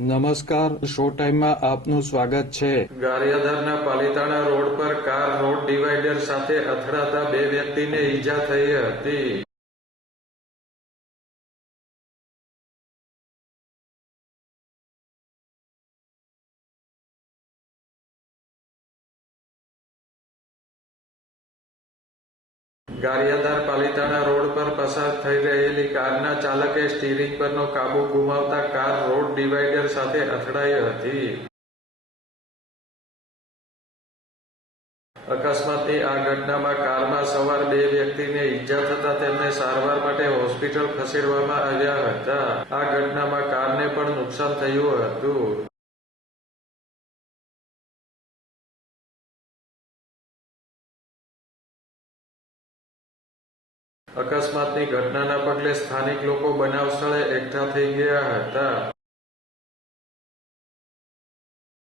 નમસ્કાર, શો ટાઈમમાં આપનું સ્વાગત છે। ગારિયાધારના પાલીતાણા રોડ પર કાર રોડ ડિવાઈડર સાથે અથડાતા બે વ્યક્તિને ઈજા થઈ હતી। ગારિયાધાર પાલીતાણા રોડ પર પસાર થઈ રહેલી કારના ચાલકે સ્ટીરિંગ પરનો કાબુ ગુમાવતા કાર રોડ ડિવાઈડર સાથે અથડાઈ હતી। અકસ્માતની આ ઘટનામાં કારમાં સવાર બે વ્યક્તિને ઈજા થતા તેમને સારવાર માટે હોસ્પિટલ ખસેડવામાં આવ્યા હતા। આ ઘટનામાં કારને પણ નુકસાન થયું હતું। અકસ્માતની ઘટનાના પગલે સ્થાનિક લોકો બનાવ સ્થળે એકઠા થઈ ગયા હતા।